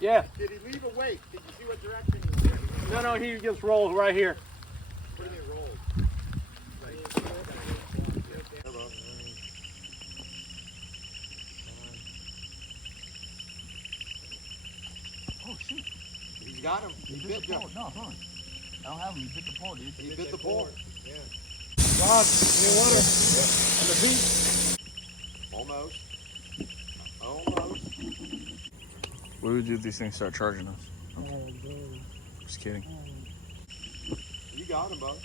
Yeah. Did he leave a wake? Did you see what direction he was in? No, he just rolls right here. What do they roll? Oh shoot! He's got him. He bit the pole. No, hold on. I don't have him. He bit the pole, dude. He bit the pole. Yeah. Rod, any water? Yeah. On the beach? Almost. Almost. What do we do if these things start charging us? Just kidding. You got him, bud.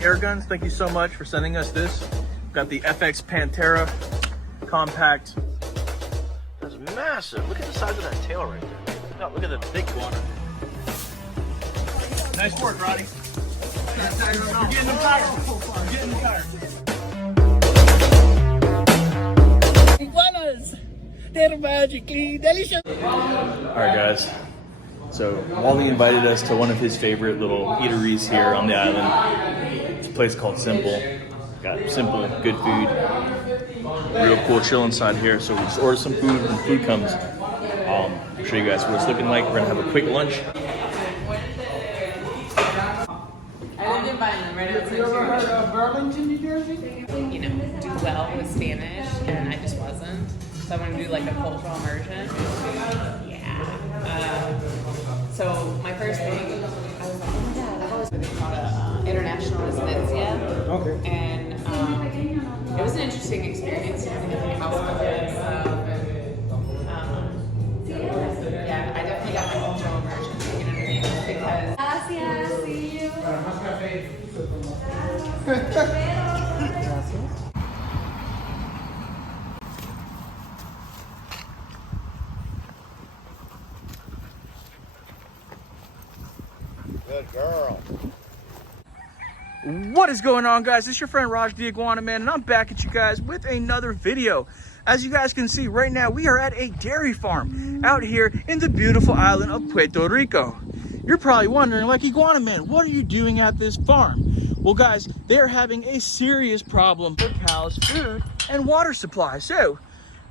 Air Guns, thank you so much for sending us this. We've got the FX Pantera compact. That's massive. Look at the size of that tail right there. No, look at the big one. Nice work, Roddy. You're getting them tired. You're getting them tired. Iguanas, they're magically delicious. All right, guys. So Wally invited us to one of his favorite little eateries here on the island. It's a place called Simple. Got simple, good food. Real cool chill inside here. So we just ordered some food when food comes. I'll show you guys what it's looking like. We're gonna have a quick lunch. I lived in Vineland, right outside You ever heard of Burlington, New Jersey? you know, do well with Spanish, and I just wasn't. So I wanted to do like a cultural immersion. Yeah. So my first thing, I was like, oh my god, I've always been taught international residencia. Okay. And it was an interesting experience. You know, we had like a house and stuff. And yeah, I definitely got my cultural immersion. You know what I mean? Because Gracias, see you. Good girl. What is going on, guys? It's your friend Raj the Iguana Man, and I'm back at you guys with another video. As you guys can see right now, we are at a dairy farm out here in the beautiful island of Puerto Rico. You're probably wondering, like, Iguana Man, what are you doing at this farm? Well, guys, they're having a serious problem with cows' food and water supply. So,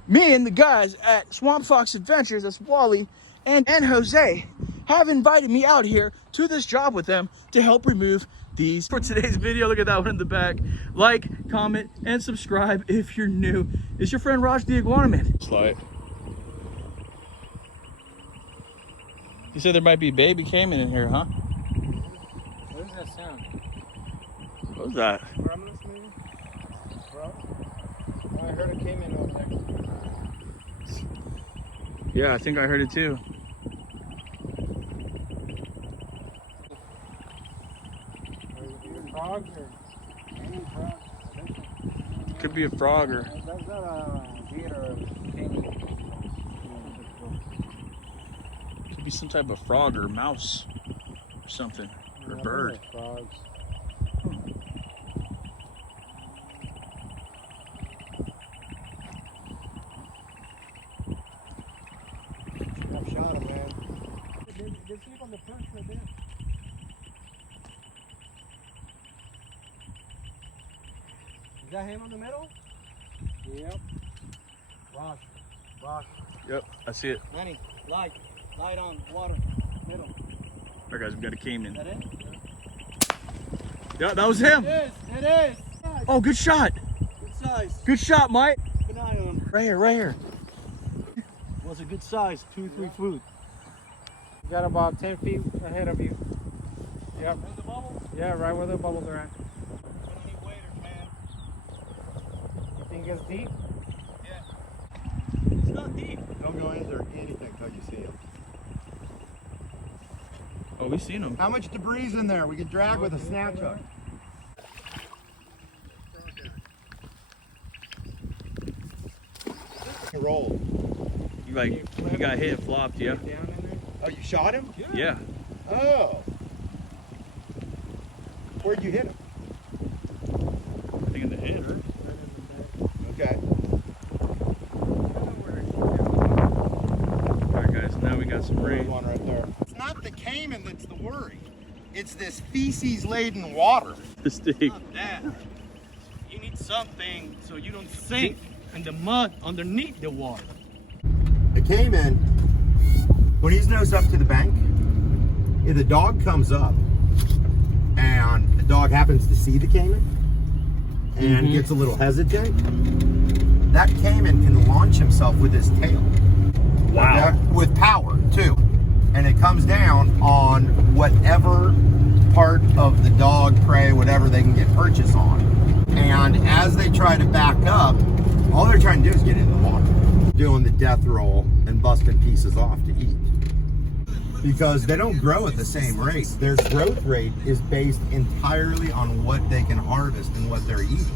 me and the guys at Swamp Fox Adventures, that's Wally and Jose, have invited me out here to this job with them to help remove these. For today's video, look at that one in the back. Like, comment, and subscribe if you're new. It's your friend Raj the Iguana Man. Slide. You said there might be baby caiman in here, huh? What does that sound? What was that? Gremlins maybe? Bro? Oh, I heard a caiman over there. Yeah, I think I heard it too. Frogs or any frogs? Could be a frog or... That's not a deer or a caiman. Could be some type of frog or a mouse or something. Or a bird. Frogs. I've shot him, man. They sleep on the perch right there. Is that him on the middle? Yep. Rosh. Rosh. Yep, I see it. Manny, light. Light on, water, middle. All right, guys, we got a caiman. Is that it? Yeah, that was him. It is. It is. Oh, good shot. Good size. Good shot, Mike. Keep an eye on him. Right here, right here. Was a good size, 2-3 foot. You got about 10 feet ahead of you. Yep. The bubble? Yeah, right where the bubbles are at. Gonna need waders, man. You think it's deep? Yeah. It's not deep. Don't go in there anything until you see him. Oh, we seen him. How much debris is in there? We can drag with a snatch hook. Roll. You got hit and flopped, yeah? Down in there? Oh, you shot him? Yeah. Oh. Where'd you hit him? I think in the head, right? Okay. All right, guys, now we got some There's rain. one right there. It's not the caiman that's the worry. It's this feces-laden water. The steak. Not that. You need something so you don't sink. and the mud underneath the water. The caiman, when he's nosed up to the bank, if the dog comes up and the dog happens to see the caiman and gets a little hesitant, that caiman can launch himself with his tail. Wow. Okay? With power too. And it comes down on whatever part of the dog, prey, whatever they can get purchase on. And as they try to back up, all they're trying to do is get in the water, doing the death roll and busting pieces off to eat. Because they don't grow at the same rate. Their growth rate is based entirely on what they can harvest and what they're eating.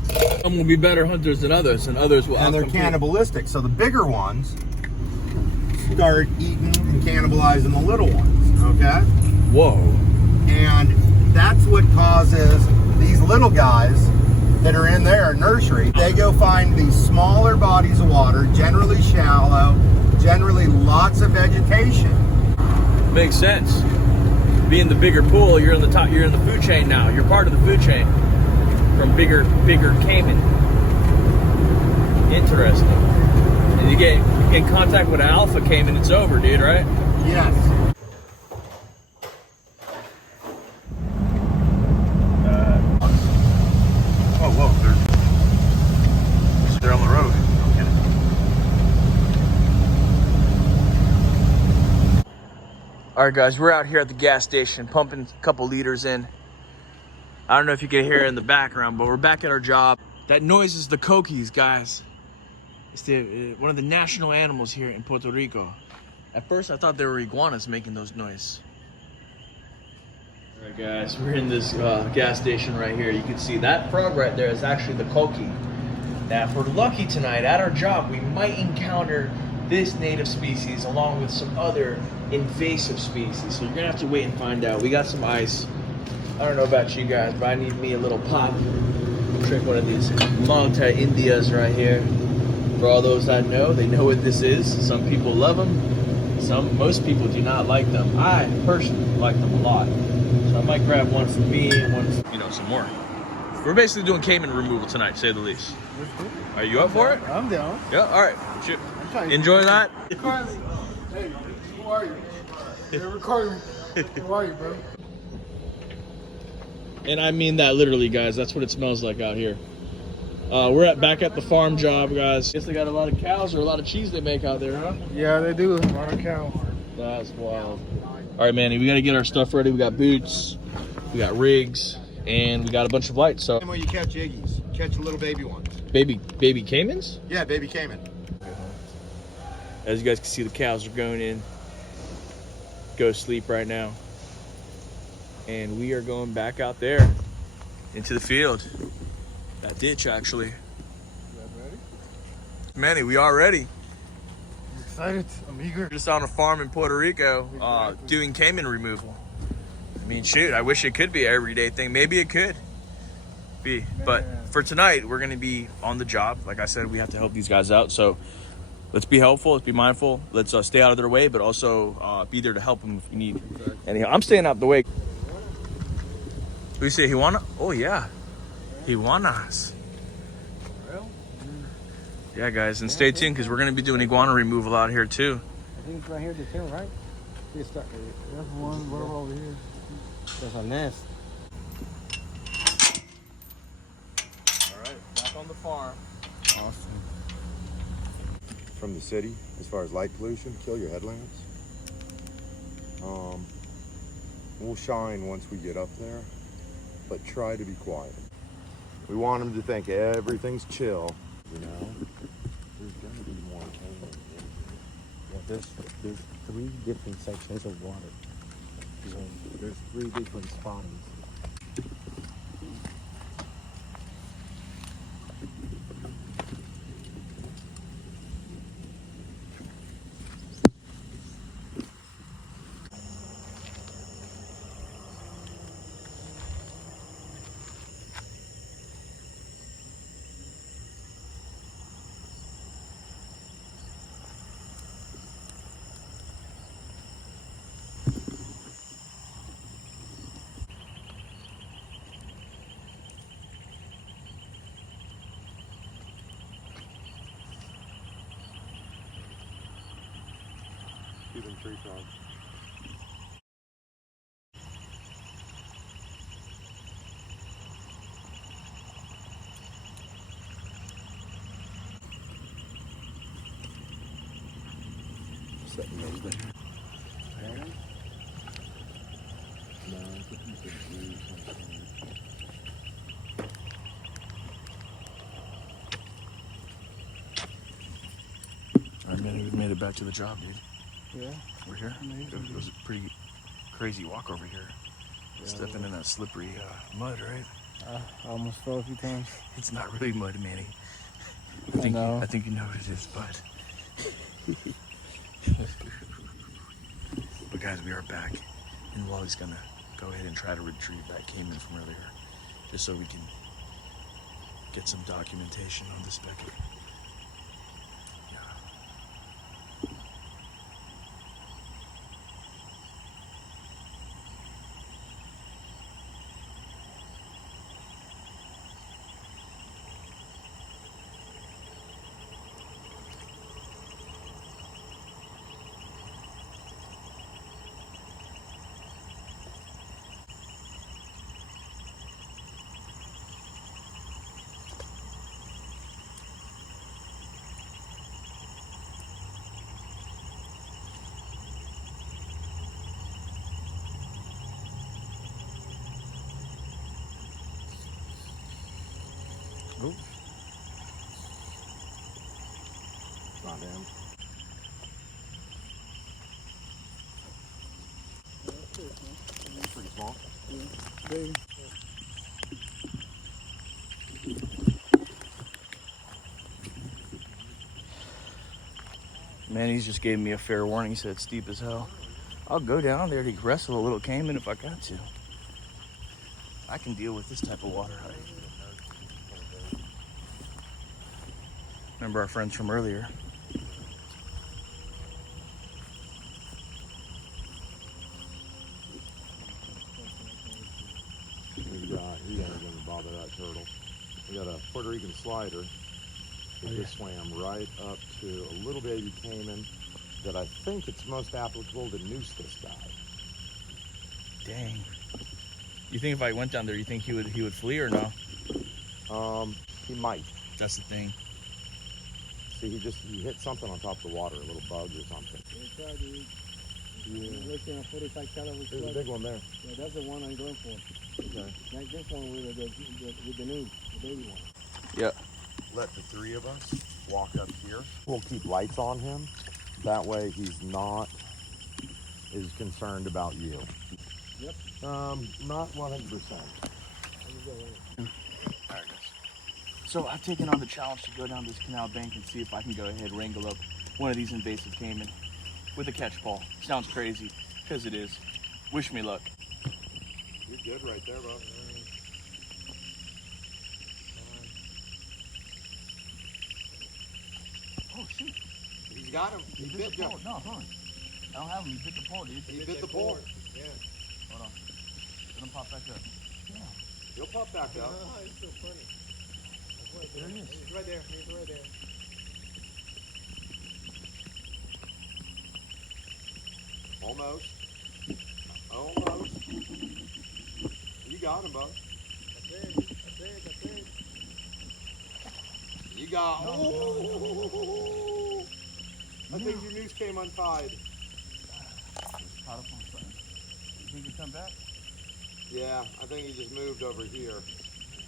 Some will be better hunters than others, and others will. And they're cannibalistic. So the bigger ones start eating and cannibalizing the little ones, okay? Whoa. And that's what causes these little guys that are in their nursery, they go find these smaller bodies of water, generally shallow, generally lots of vegetation. Makes sense. Being the bigger pool, you're in the top. You're in the food chain now. You're part of the food chain from bigger caiman. Interesting. And you get in contact with an alpha caiman, it's over, dude. Right? Yes. Whoa, they're on the road. Okay. All right, guys, we're out here at the gas station pumping a couple liters in. I don't know if you can hear it in the background, but we're back at our job. That noise is the coquis, guys. It's one of the national animals here in Puerto Rico. At first, I thought they were iguanas making those noises. All right, guys, we're in this gas station right here. You can see that frog right there is actually the coqui. Now, if we're lucky tonight at our job, we might encounter this native species along with some other invasive species. So you're gonna have to wait and find out. We got some ice. I don't know about you guys, but I need me a little pop. Drink one of these Malta Indias right here. For all those that know, they know what this is. Some people love them. Most people do not like them. I personally like them a lot. So I might grab one for me and one for, some more. We're basically doing caiman removal tonight, to say the least. Are you up for it? I'm down. Yeah, all right. Shoot. Enjoy that. Carly, hey, who are you? You're recording. Who are you, bro? And I mean that literally, guys. That's what it smells like out here. We're back at the farm job, guys. Guess they got a lot of cows or a lot of cheese they make out there, huh? Yeah, they do. A lot of cows. That's wild. All right, Manny, we got to get our stuff ready. We got boots, we got rigs, and we got a bunch of lights. So, Same way you catch iggies, catch the little baby ones. baby caimans? Yeah, baby caiman. As you guys can see, the cows are going in. Go sleep right now. And we are going back out there into the field. That ditch, actually. You guys ready? Manny, we are ready. I'm excited. I'm eager. We're just on a farm in Puerto Rico doing caiman removal. I mean, shoot, I wish it could be an everyday thing. Maybe it could be. But for tonight, we're going to be on the job. Like I said, we have to help these guys out. So let's be helpful. Let's be mindful. Let's stay out of their way, but also be there to help them if you need. Anyhow, I'm staying out the way. Who you say, Hiwana? Oh, yeah. Iguanas. Yeah, guys, and stay tuned because we're going to be doing iguana removal out here too. I think it's right here at the tail, right? There's one over here. There's a nest. All right, back on the farm. Awesome. From the city, as far as light pollution, kill your headlamps. We'll shine once we get up there, but try to be quiet. We want them to think everything's chill, There's gonna be more caiman. Yeah, there's 3 different sections of water. There's 3 different spots. Cuban tree frog. Setting those there. No, I think you could do something. All right, man, we made it back to the job, dude. Yeah. We're here. It was a pretty crazy walk over here. Stepping in that slippery mud, right? I almost fell a few times. It's not really mud, Manny. I know. I think you know what it is, bud. But guys, we are back, and Wally's gonna go ahead and try to retrieve that caiman from earlier, just so we can get some documentation on this Beckett. Oh. Not him. Pretty small. Baby. Manny's just gave me a fair warning. He said it's steep as hell. I'll go down there to wrestle a little caiman if I got to. I can deal with this type of water height. Remember our friends from earlier. He ain't gonna bother that turtle. We got a Puerto Rican slider that just swam right up to a little baby caiman that I think it's most applicable to noose this guy. Dang. You think if I went down there, you think he would flee or no? He might. That's the thing. See, he hit something on top of the water, a little bug or something. Yeah. Looking at 45 caliber. There's a big one there. Yeah, that's the one I'm going for. Okay. Like this one with the new, the baby one. Yep. Let the three of us walk up here. We'll keep lights on him. That way he's not as concerned about you. Yep. Not 100%. Alright, guys. So I've taken on the challenge to go down this canal bank and see if I can go ahead and wrangle up one of these invasive caiman with a catch ball. Sounds crazy, because it is. Wish me luck. You're good right there, bro. Oh shoot. He's got him. He bit the pole. No, hold on. I don't have him. He bit the pole, dude. He bit the pole. Yeah. Hold on. Let him pop back up. Yeah. He'll pop back up. It's so funny. There he is. He's right there. He's right there. Almost. Almost. You got him, bud. That's it. You got. Oh! I think your noose came untied. Caught up on something. You think he'll come back? Yeah, I think he just moved over here,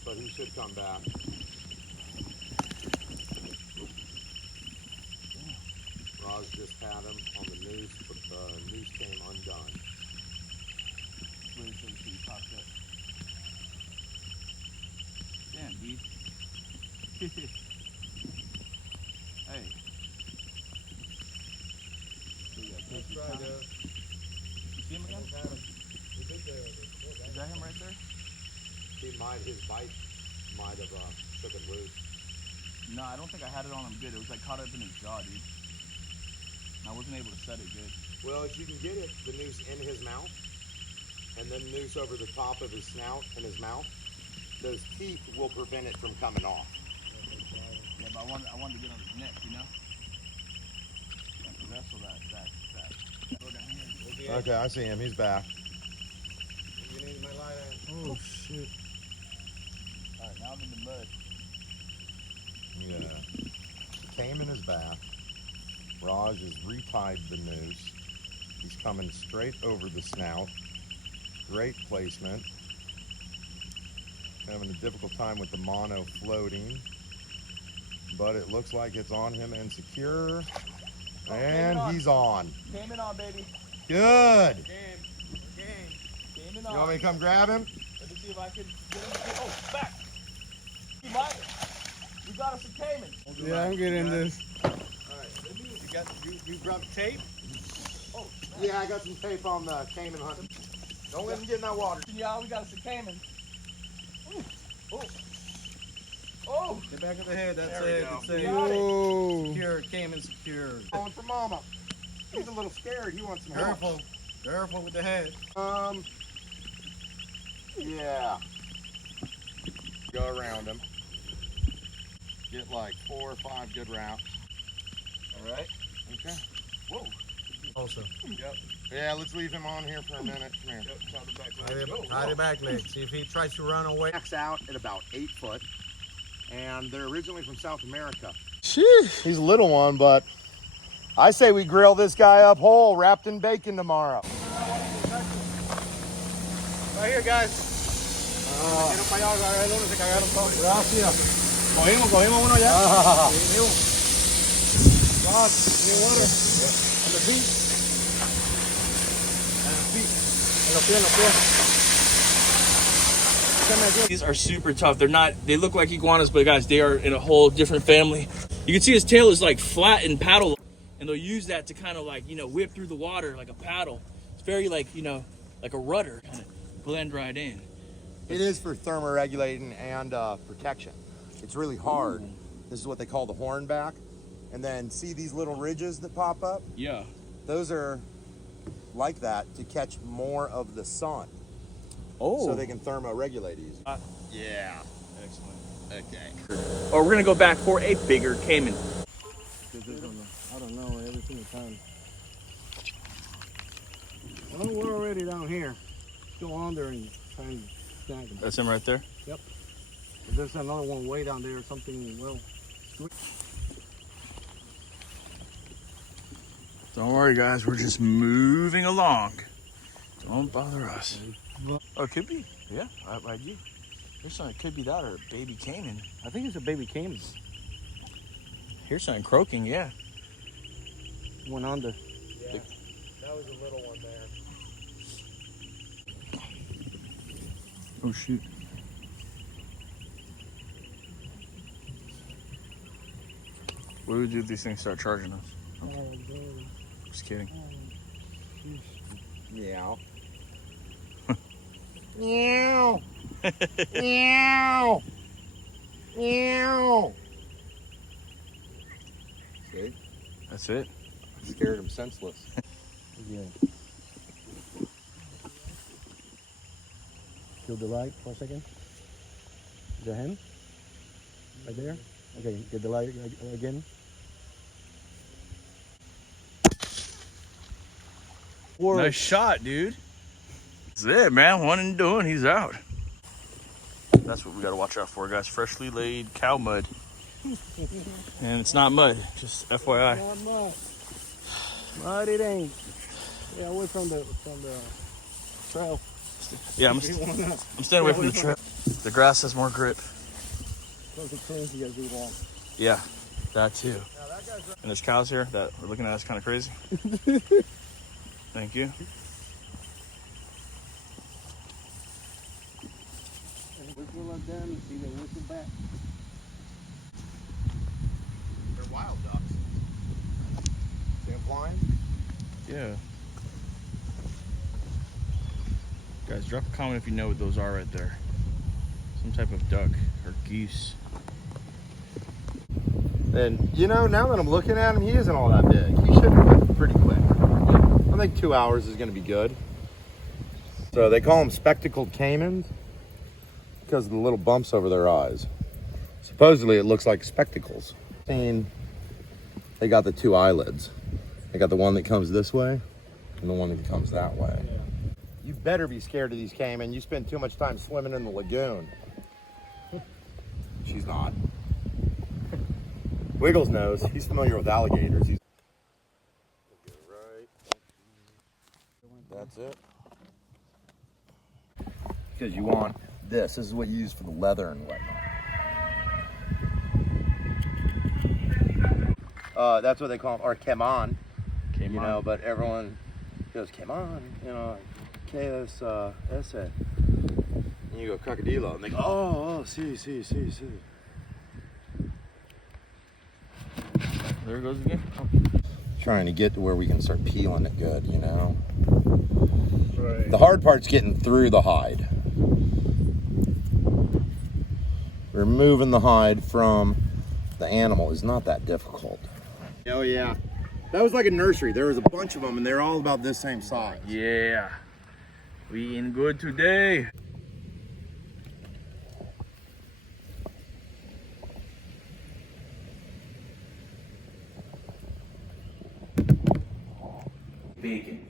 but he should come back. Roz just had him on the noose, but the noose came undone. Wait until you see he pops up. Damn, dude. Hey. You see him again? Is that him right there? His bite might have shook it loose. No, I don't think I had it on him good. It was like caught up in his jaw, dude. And I wasn't able to set it good. Well, if you can get it, the noose in his mouth, and then noose over the top of his snout and his mouth, those teeth will prevent it from coming off. Yeah, but I wanted to get on his neck, you know? And to wrestle that Okay, I see him. He's back. You need my light on. Oh shit. Alright, now I'm in the mud. Yeah. Cayman is back. Raj has retied the noose. He's coming straight over the snout. Great placement. Having a difficult time with the mono floating. But it looks like it's on him and secure. And he's on. Cayman on, baby. Good. Cayman You want me to come grab him? Let me see if I can get him. Oh, back. He might. We got us a Cayman. Yeah, I'm getting this. You brought tape? Oh, yeah, I got some tape on the Cayman hunting. Don't let him get in that water. Yeah, we got us a Cayman. Oh. Oh. The back of the head, that's There we it. go. It's a Whoa. secure, Cayman secure. Going for mama. He's a little scared. He wants some help. Careful. Careful with the head. Yeah. Go around him. Get like 4 or 5 good wraps. All right. Okay. Whoa. Also. Yep. Yeah, let's leave him on here for a minute. Come here. Yep. Try the back Hide leg. it, hide it back leg. See if he tries to run away. Max out at about 8 foot. And they're originally from South America. Sheesh. He's a little one, but I say we grill this guy up whole, wrapped in bacon tomorrow. Right here, guys. Gracias. Cogimos uno ya. God, new water. On the feet. And the feet. En los pies. These are super tough. They look like iguanas, but guys, they are in a whole different family. You can see his tail is like flat and paddle, and they'll use that to kind of like, whip through the water like a paddle. It's very like, like a rudder, kind of blend right in. It is for thermoregulating and protection. It's really hard. This is what they call the hornback. And then see these little ridges that pop up? Yeah. Those are like that to catch more of the sun. Oh. So they can thermoregulate easy. Yeah. Excellent. Okay. Or we're gonna go back for a bigger Cayman. I don't know, every single time. Well, we're already down here. Go on there and try and snag him. That's him right there. Yep. If there's another one way down there or something, well. Don't worry, guys. We're just moving along. Don't bother us. Oh, it could be. Yeah, right you. Here's something. It could be that or a baby Cayman. I think it's a baby Cayman. Here's something croaking. Yeah. One under. Yeah. That was a little one there. Oh shoot. What do we do if these things start charging us? Just kidding. Meow. Meow. Meow. Meow. See? That's it. Scared him senseless. Yeah. Kill the light for a second. Is that him? Right there? Okay, get the light again. Nice shot, dude. That's it, man. One and done. He's out. That's what we got to watch out for, guys. Freshly laid cow mud. And it's not mud, just FYI. Not mud. Mud it ain't. Yeah, away from the trail. Yeah, I'm staying away from the trail. The grass has more grip. Close the crazy as we walk. Yeah, that too. And there's cows here that we're looking at. It's kind of crazy. Thank you. Whistle at them, see they whistle back. They're wild ducks. See them flying? Yeah. Guys, drop a comment if you know what those are right there. Some type of duck or geese. And now that I'm looking at him, he isn't all that big. He should have pretty quick. I think 2 hours is going to be good. So they call them spectacled caimans because of the little bumps over their eyes. Supposedly it looks like spectacles. And they got the 2 eyelids. They got the one that comes this way and the one that comes that way. You better be scared of these caiman. You spend too much time swimming in the lagoon. She's not. Wiggles knows. He's familiar with alligators. That's it. Because you want this. This is what you use for the leather and whatnot. That's what they call them, or caiman. You know, but everyone goes caiman, you know, K-S-S. And you go crocodilo, and they go, oh, see. There it goes again. Oh. Trying to get to where we can start peeling it good, you know. Right. The hard part's getting through the hide. Removing the hide from the animal is not that difficult. Oh yeah. That was like a nursery. There was a bunch of them and they're all about this same size. Yeah. We eating good today. Bacon.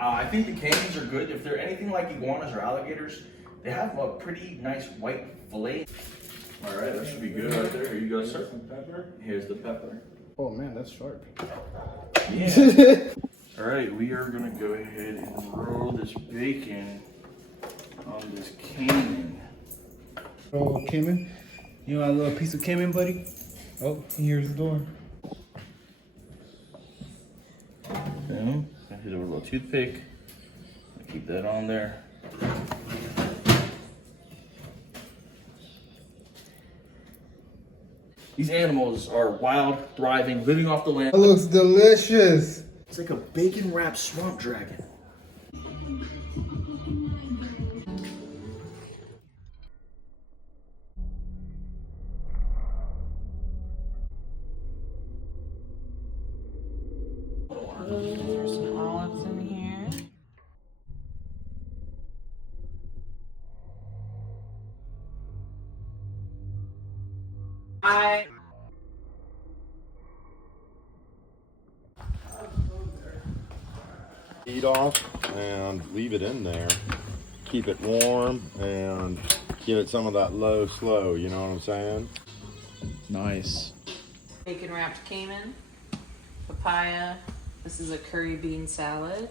I think the caimans are good. If they're anything like iguanas or alligators, they have a pretty nice white fillet. All right, that should be good right there. Here you go, sir. Pepper. Here's the pepper. Oh man, that's sharp. Yeah. All right, we are gonna go ahead and roll this bacon on this caiman. Oh, caiman. You want a little piece of caiman, buddy? Oh, here's the door. Boom. I hit it with a little toothpick. I'll keep that on there. These animals are wild, thriving, living off the land. That looks delicious. It's like a bacon wrapped swamp dragon. There's some olives in here. Heat off and leave it in there. Keep it warm and give it some of that low slow, you know what I'm saying? Nice. Bacon wrapped caiman, papaya. This is a curry bean salad.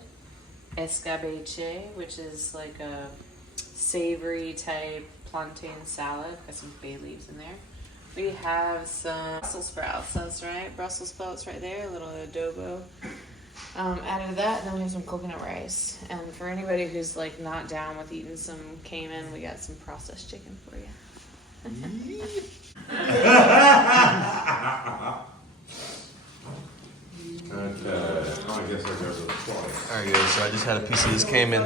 Escabeche, which is like a savory type plantain salad. Got some bay leaves in there. We have some Brussels sprouts. That's right, Brussels sprouts right there. A little adobo. Added to that, and then we have some coconut rice. And for anybody who's like not down with eating some caiman, we got some processed chicken for you. Okay, I guess I go to the slice. Alright guys, so I just had a piece of this caiman,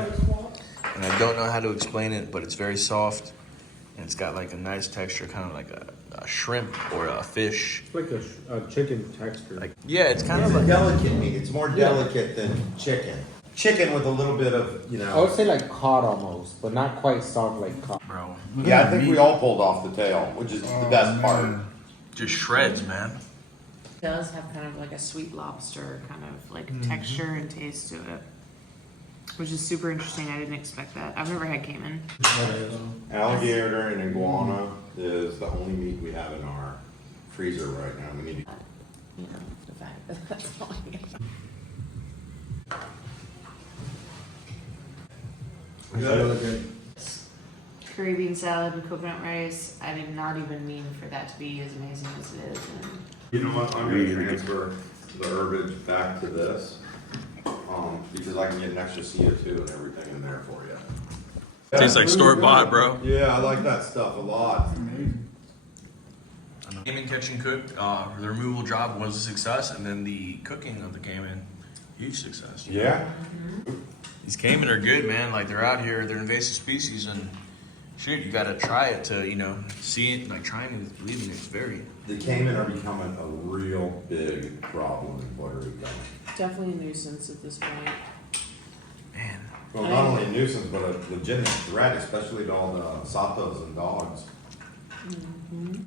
and I don't know how to explain it, but it's very soft, and it's got like a nice texture, kind of like a shrimp or a fish. It's like a chicken texture. Like, yeah, it's kind It's of a like delicate meat. It's more delicate than chicken. Chicken with a little bit of, you I know. would say like cod almost, but not quite soft like cod. bro. Yeah, I think we all pulled off the tail, which is the best part. Just shreds, man. It does have kind of like a sweet lobster kind of like texture and taste to it, which is super interesting. I didn't expect that. I've never had caiman. Alligator and iguana is the only meat we have in our freezer right now. We need to. You know, the fact that that's all I get. Curry bean salad with coconut rice. I did not even mean for that to be as amazing as it is. And You know what? I'm going to transfer the herbage back to this because I can get an extra CO2 and everything in there for you. Tastes like store-bought, bro. Yeah, I like that stuff a lot. Caiman catch and cook, the removal job was a success, and then the cooking of the caiman, huge success. Yeah. These caiman are good, man. Like, they're out here, they're invasive species, and shit, you gotta try it to, you know, see it. Like, trying it, believing it, it's very. The caiman are becoming a real big problem in Puerto Rico. definitely a nuisance at this point. Man. Well, not only a nuisance, but a legitimate threat, especially to all the satos and dogs. Mm-hmm.